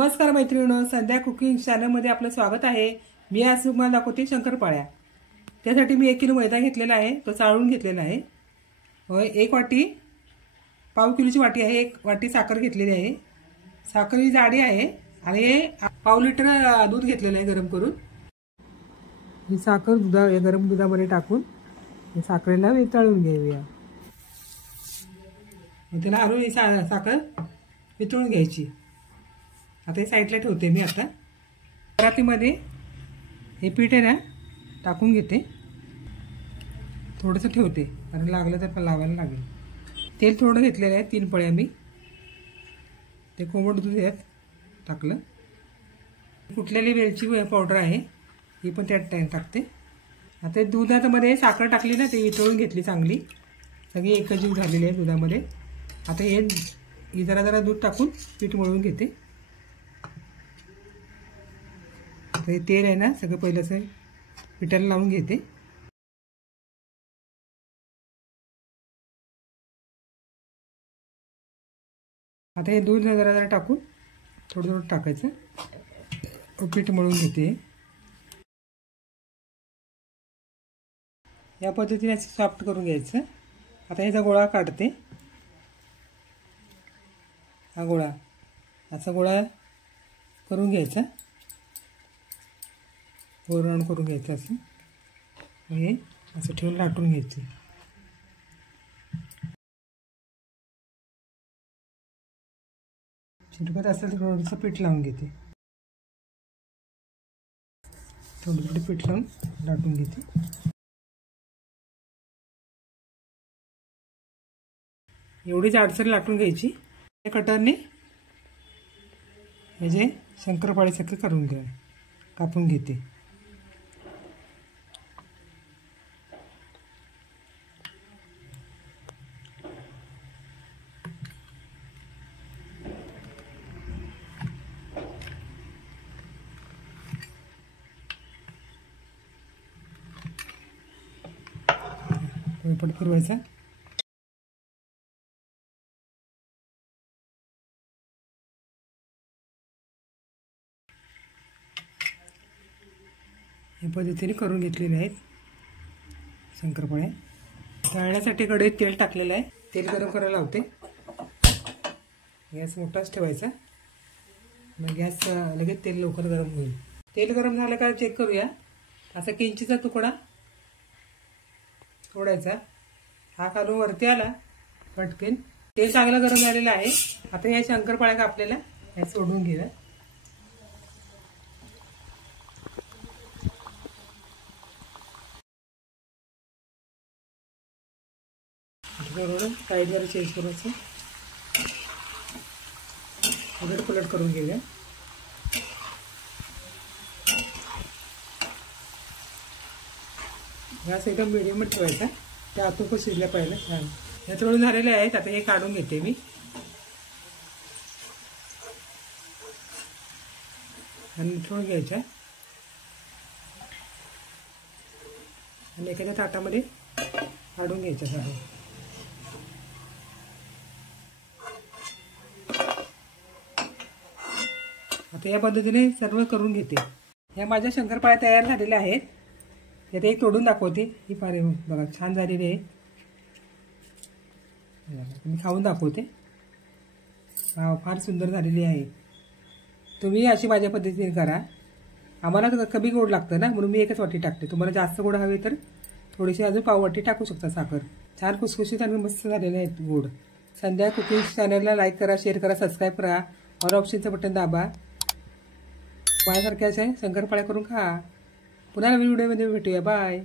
नमस्कार मैत्रिणींनो, संध्या कुकिंग चॅनलमध्ये आपलं स्वागत आहे। मी आज तुम्हाला दाखवते शंकरपाळ्या। त्यासाठी मी 1 किलो मैदा घेतलेला आहे, तो चाळून घेतलेला आहे। होय, 1 वाटी पाव किलोची वाटी आहे, 1 वाटी साखर घेतलेली आहे। साखर जाडी आहे आणि पाव लिटर दूध घेतलेलं आहे गरम करून। ही साखर गरम दुधामध्ये टाकून ही साखरेला वितळून घेऊया। त्याला हळूहळू ही साखर वितळून घ्यायची। आता हे साईडला ठेवते मी। आता परातीमध्ये हे पीठ आहे ना टाकून घेते, थोडंसं ठेवते कारण लागलं तर लावायला लागेल। तेल थोडं घेतलेलं आहे, 3 पळ्या मी ते कोमट दूध यात टाकलं। कुटलेली वेलची पावडर आहे ही पण त्यात टाकते। आता दुधामध्ये साखर टाकली ना, ते वितळून घेतली चांगली, सगळी एकजीव झालेली आहे दुधामध्ये। आता हे जरा जरा दूध टाकून पीठ मळून घेते। आता हे तेल आहे ना सगळं पहिलं असं पिठाला लावून घेते। आता हे दूध जरा जरा टाकून थोडं थोडं टाकायचं, पीठ मळून घेते। या पद्धतीने सॉफ्ट करून घ्यायचं। आता ह्याचा गोळा काढते। हा गोळा असा गोळा करून घ्यायचा, गोल करून घ्यायचं असं। हे असं ठेवून लाटून घ्यायचे। चिटकत असेल तर थोडंसं पीठ लावून घेते, थोडं थोडं पीठ लावून लाटून घेते। एवढी जाडसर लाटून घ्यायची। त्या कटरने हे जे शंकरपाळीसारखं करून घ्या, कापून घेते। पट फिरवायचा। या पद्धतीने करून घेतलेले आहेत शंकरपाळ्या। तळण्यासाठी कढईत तेल टाकलेलं आहे, तेल गरम करायला लावते। गॅस मोठाच ठेवायचा, मग गॅस लगेच तेल लवकर गरम होईल। तेल गरम झालं का चेक करूया। असा किंचीचा तुकडा सोडायचा, हा खालून वरती आला पटकन। तेल चांगलं गरम झालेलं आहे। आता या शंकरपाळ्या कापलेल्या हे सोडून घेऊया। साईड जरा चेंज करायचं, उलट पुलट करून घेऊया। गॅस एकदम मिडियम ठेवायचा, त्या आतून पण शिजल्या पाहिजे छान। हे तळून झालेले आहेत, आता हे काढून घेते मी आणि निथळून घ्यायच्या आणि एखाद्या ताटामध्ये काढून घ्यायच्या सगळं। आता या पद्धतीने सर्व करून घेते। ह्या माझ्या शंकरपाळ्या तयार झालेल्या आहेत। यात एक तोडून दाखवते। ही फार बघा छान झालेली आहे, मी खाऊन दाखवते। फार सुंदर झालेली आहे। तुम्ही अशी माझ्या पद्धतीने करा। आम्हाला कमी गोड लागतं ना, म्हणून मी 1च वाटी टाकते। तुम्हाला जास्त गोड हवे तर थोडीशी अजून पाव वाटी टाकू शकता साखर। छान खुसखुशीत आणि मस्त झालेले आहेत गोड। संध्या कुकिंग चॅनलला लाईक करा, शेअर करा, सबस्क्राईब करा, ऑल ऑप्शनचं बटन दाबा। माझ्यासारख्या अशा शंकरपाळ्या करून खा। पुन्हा नवीन व्हिडिओमध्ये भेटूया। बाय।